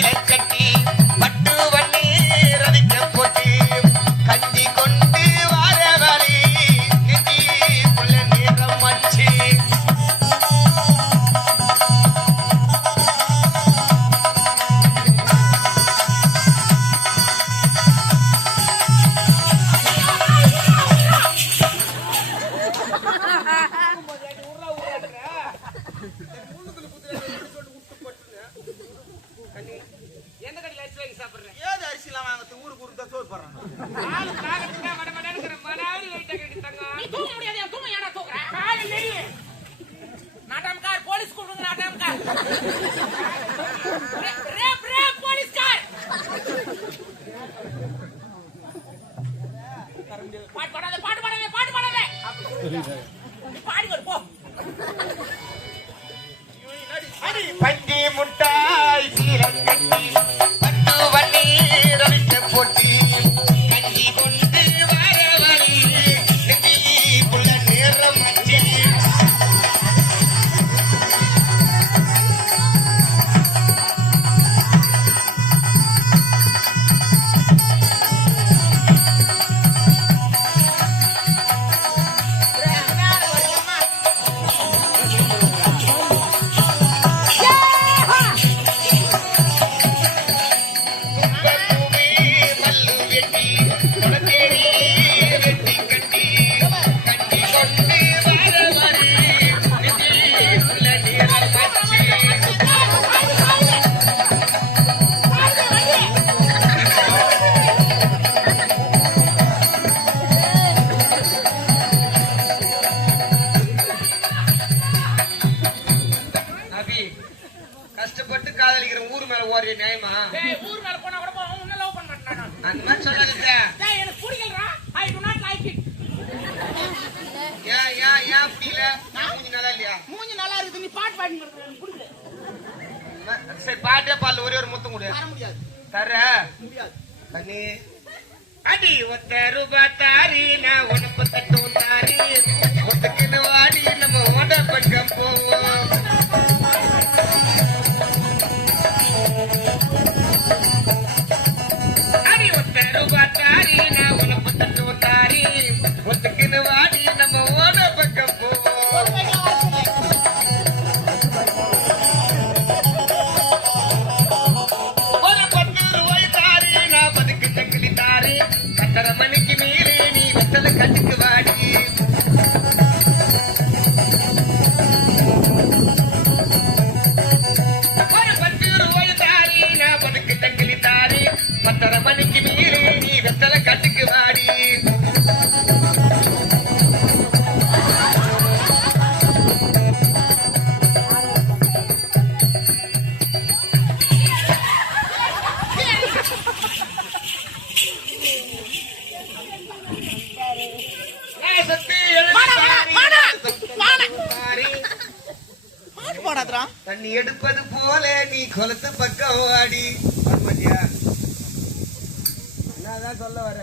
கட்டி எந்த கடையில் அரிசி வாங்கி சாப்பிடுறேன்? ஏது அரிசிலாம் வாங்கறது? ஊருக்கு ஊருக்கு தான் சோறு போடுறாங்க. ஆளு காகத்துக்கா மட மடங்கிற மடாவது வெயிட்டா நீ தூங்க முடியாது என் தூங்க ஏடா தூக்குற? காலை நெய் நாட்டாமக்கார் போலீஸ் கூப்பிடுங்க நாட்டாமக்கார். முட்டாய் கஷ்டப்பட்டு காதலிக்கிற ஊர் மேல ஓடுற நியாயமா? டேய் ஊர் மேல போனா கூட போவோம் உன்ன லவ் பண்ண மாட்டேன் நான். அந்த மாதிரி சொல்லாத டேய் எனக்கு பிடிக்கலடா. I do not like it ஏன் ஏன் ஏன் புரியல நான் கொஞ்சம் நல்லா இல்லையா? மூஞ்சி நல்லா இருக்குது நீ பாட்டு பாடி சரி பாட்டே பாடல ஒரே ஒரு முத்தம் கொடு. வர முடியாது. தர. முடியாது. கண்ணி அடி ஒத்த ரூபா தாரி நான் உனக்கு தட்டும் கொலத்து பக்கம் வாடி வரமாட்டியா என்னதான் சொல்ல வர?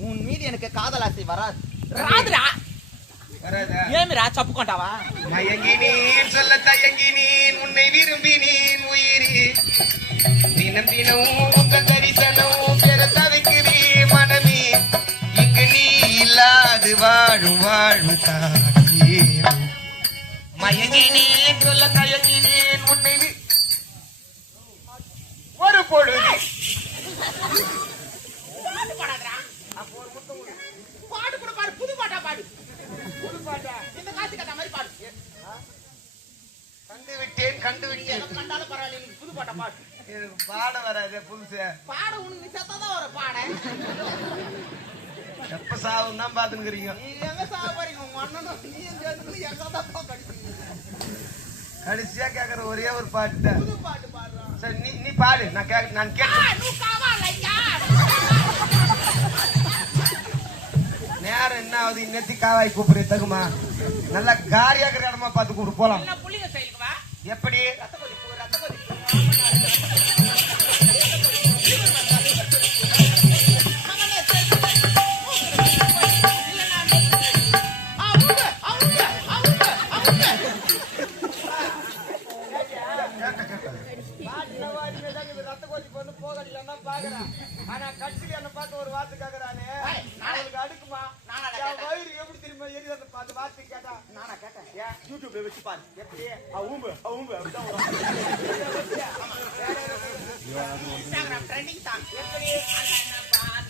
உன் மீது எனக்கு காதல் ஆசை வராது. ராதுடா வராதா? ஏமிரா சப்பு கொண்டாவா? மயங்கினேன் சொல்ல தயங்கினேன் உன்னை விரும்பினேன் உயிரி. தினம் தினம் உங்க தரிசனம் பெற தவிக்கிறே மனமே. இங்கு நீ இல்லாது வாழும் வாழ்வு தாயே மயங்கினேன் சொல்ல தயங்கினேன் உன்னை வி- ஒரு பொழுது பாட்டு பாடாதடா பாட்டு கூட பாடு புது பாட்டா பாடு புது பாட்டா இந்த காசு கட்ட மாதிரி பாடு கண்டு விட்டேன் கண்டு விட்டேன் எனக்கு கண்டாலும் பரவாயில்ல எனக்கு புது பாட்டா பாடு எனக்கு பாட பாட உனக்கு நீ செத்தாதான் வர பாட? எப்ப சாவும் தான் பாத்துக்கிறீங்க நீ எங்க சாக போறீங்க? உங்க அண்ணனும் நீ எங்க சேர்ந்து எங்க தான் கடிச்சீங்க. கடைசியா கேக்குற ஒரே ஒரு பாட்டு புது பாட்டு பாடுறான். சரி நீ நீ பாடு. நான் கேக்க நான் லைக்கா நேரம் என்ன ஆகுது இன்னத்தி காவாய் கூப்பிடுற தகுமா? நல்லா காரியாக்குற இடமா பார்த்து கூப்பிட்டு போலாம். எப்படி? ரத்த கொதிப்பு ரத்த கொதிப்பு. பாக்குறேன் ஆனா கட்சியில என்ன பார்த்து ஒரு வார்த்தை கேக்குறானே. ஏய், நானே. அவனுக்கு அடுக்குமா? வயிறு எப்படி தெரியுமா? எரியுது அந்த பார்த்து வார்த்தை கேட்டா. நானா கேட்டேன். ஏன் யூடியூப்ல வச்சு பாரு. எப்படி? அவும்பு அவும்பு அப்படிதான் வரும். இன்ஸ்டாகிராம் ட்ரெண்டிங் தான். எப்படி?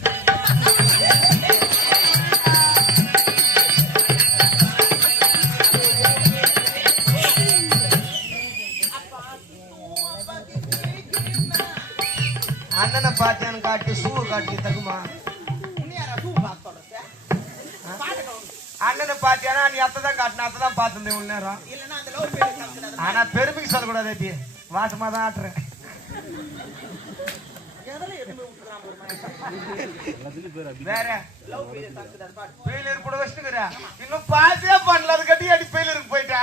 அண்ணனை பார்த்தேன்னு காட்டு ஷூவை காட்டி தகுமா அண்ணனை பார்த்தியானா நீ அத்தை தான் காட்டின அத்தை தான் பார்த்துருந்தேன் உள்ள நேரம். ஆனா பெருமைக்கு சொல்லக்கூடாது எப்படி வாசமா தான் ஆட்டுறேன். வேற? பெயிலருக்கு கூட வச்சுக்கிறா இன்னும் பாஸே பண்ணல அது கட்டி அடி பெயிலருக்கு போயிட்டா?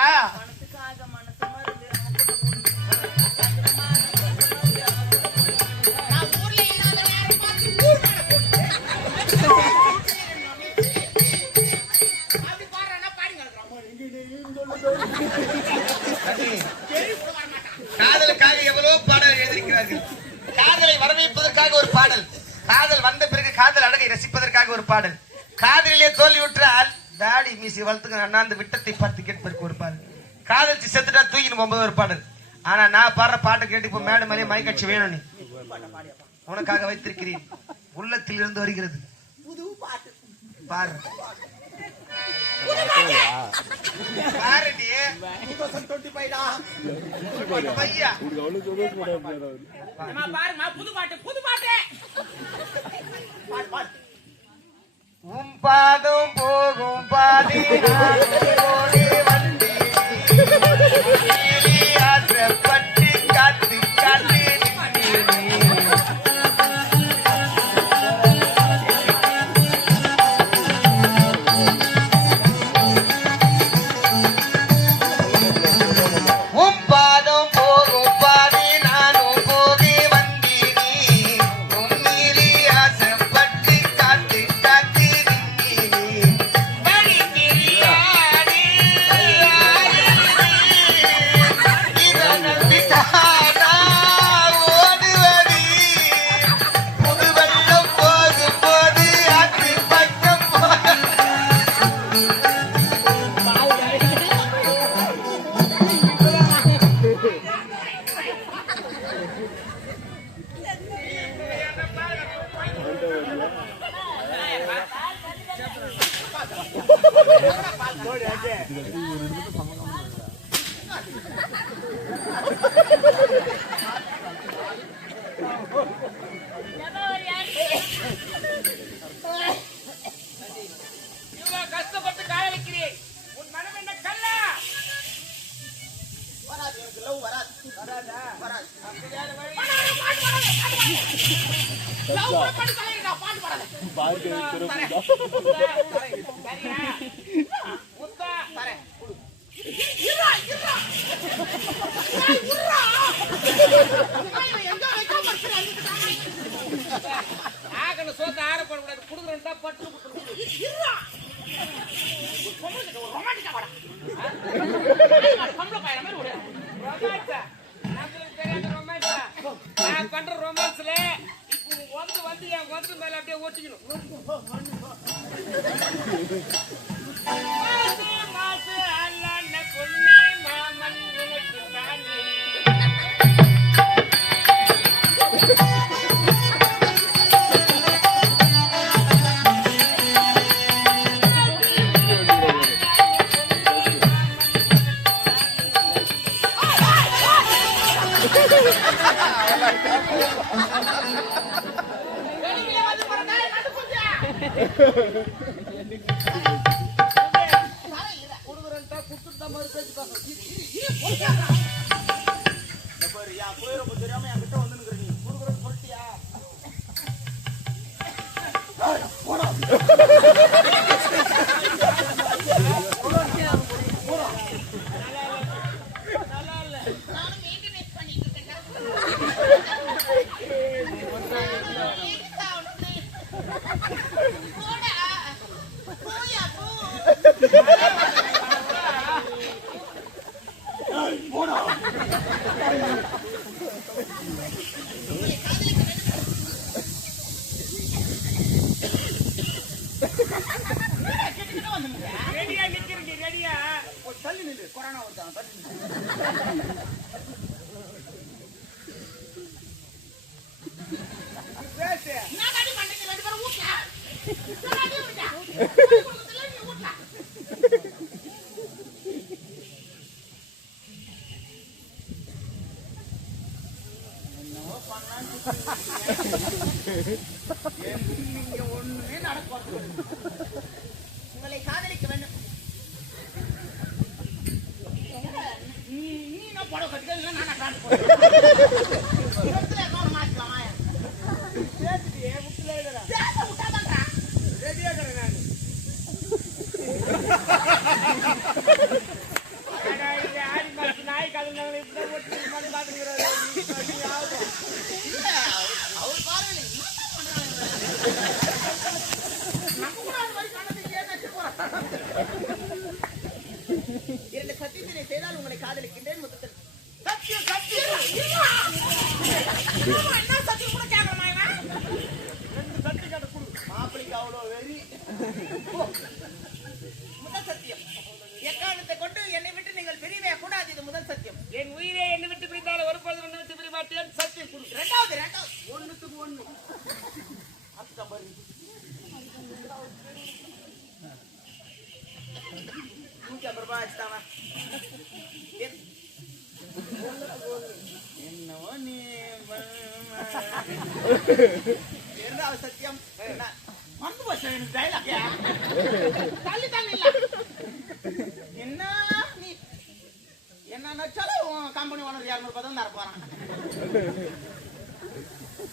பாடல். காதலிலே தோல்வியுற்றால் தாடி மீசி வளர்த்துக்க அண்ணாந்து விட்டத்தை பார்த்து கேட்பதற்கு ஒரு பாடல். காதலிச்சு செத்துட்டா தூக்கின்னு போகும்போது ஒரு பாடல். ஆனா நான் பாடுற பாட்டை கேட்டு இப்போ மேடம் மேலே மயக்கட்சி வேணும் நீ. உனக்காக வைத்திருக்கிறேன். உள்ளத்தில் இருந்து வருகிறது. புது பாட்டு. பாரு. பாருமா புது பாட்டு புது பாட்டு. பாட்டு பாதம் போகும் பாதி நான் ஓடி வந்தேன். பையன் மாதிரி விடு. ரொமான்ஸா நம்மளுக்கு தெரியாத ரொமான்ஸா நான் பண்ற ரொமான்ஸ்ல இப்போ வந்து வந்து என் வந்து மேல அப்படியே ஒட்டிக்கணும் மாசு மாசு அல்ல பொண்ணு இந்த பாரு தெரியாம என்கிட்ட வந்து நீ குடுக்குறேன்னு சொல்லிட்டியா போடா. 頑張れ! நீங்க ஒண்ணுமே நடக்கும் உங்களை காதலிக்க வேண்டும். நீ புடவை கட்டிக்க நான் காட்டு போறேன் மாத்திக்கலாமா? சேர்த்துட்டு சேர்த்து இருக்கிறேன் நான். நாய் கலந்தவங்க இப்படிதான் ஒட்டி மாதிரி பாத்துக்கிறாரு. நீ ஆகுது. இல்ல, அவர் பார்வையில என்னதான் பண்றாங்க இவங்க? நம்ம கூட அது மாதிரி கண்ணத்தை ஏதாச்சும் போறோம். இரண்டு சத்தியத்தினை செய்தால் உங்களை காதலிக்கின்றேன் முத்தத்தில் சத்தியம் சத்தியம் என்ன சத்தியம் கூட கேட்கறமா இவன் ரெண்டு சட்டி கட்ட கொடு மாப்பிளைக்கு அவ்வளோ வெறி முதல் சத்தியம் எக்காரணத்தை கொண்டு என்னை விட்டு நீங்கள் கூடாது இது முதல் சத்தியம். என் உயிரே என்னை விட்டு பிரிந்தால் ஒரு பொழுது உன்னை விட்டு பிரிய மாட்டேன் சத்தியம் கொடு இரண்டாவது இரண்டாவது ஒண்ணுத்துக்கு ஒண்ணு அர்த்தம் பாரு. நூற்றி ஐம்பது ரூபாய் வச்சுட்டாவா என்னவோ நீ இரண்டாவது சத்தியம் என்ன மறந்து போச்சு எனக்கு டைலாக் தள்ளி தள்ளி இல்ல என்ன நீ என்ன நச்சாலும் கம்பெனி ஓனர் இரநூறு ரூபாய் தான் தர போறான்.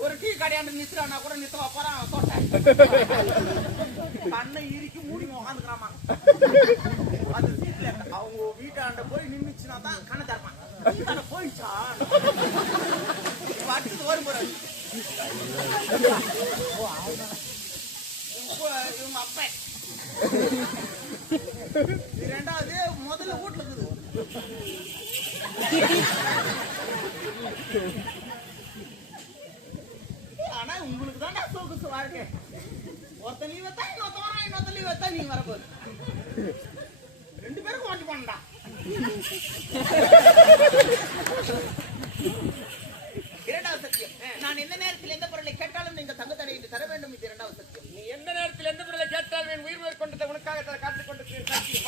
ஒரு டீ கடையாண்டு நிறுத்துறானா கூட நிறுத்தவா போறான் அவன் பண்ணை இறுக்கி மூடி உட்காந்துக்கிறாமா அது வீட்டுல அவங்க வீட்டாண்ட போய் நின்னுச்சுன்னா தான் கண்ணை தரப்பான் வீட்டாண்ட போயிடுச்சா? அடுத்தது வரும் போறாரு இவங்க அப்ப இது ரெண்டாவது முதல்ல வீட்டுல இருக்குது ஆனா உங்களுக்கு தான் சொகுசு வாழ்க்கை. ஒருத்த லீவ் வத்தா இன்னொருத்த வரான் இன்னொருத்த லீவ் வத்தா நீங்க வரப்போகுது. ரெண்டு பேரும் ஓட்டி போனடா இரண்டாவது சத்தியம். நான் எந்த நேரத்தில் எந்த பொருளை கேட்டாலும் நீங்கள் தங்க தடை தர வேண்டும் இது இரண்டாவது சத்தியம். நீ எந்த நேரத்தில் எந்த பொருளை கேட்டால் என் உயிர் மேற் கொண்டதை உனக்காக தர காத்துக் கொண்டு சத்தியம்.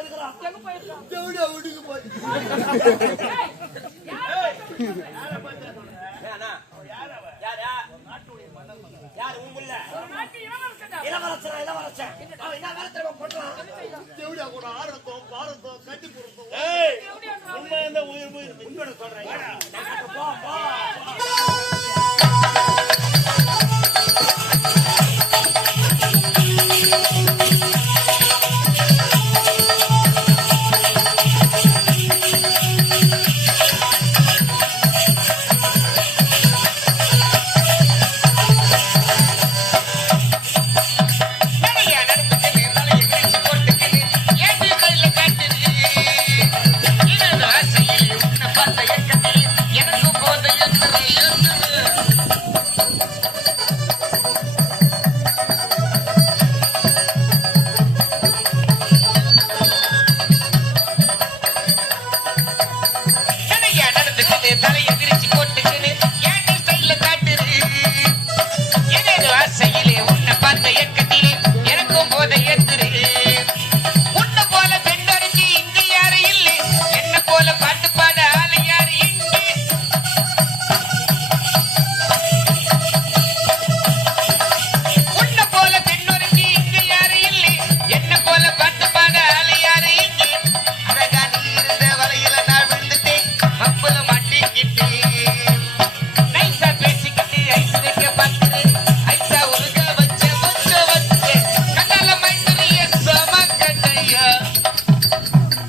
போயிருக்கிறான். தேவடியா வீட்டுக்கு போய். யார பார்த்தா சொல்ற ஏனா யார் அவ யார் யார் நாட்டுடைய மன்னன் மகன் யார் உன் புள்ள இளவரசன் இளவரசன் அவன்? என்ன வேலை தெரியுமா பண்றான் தேவடியா கூட ஆடுறதும் பாடுறதும் கட்டி ஏய் உண்மை இந்த உயிர் உயிர் உண்மையோட சொல்றேன்.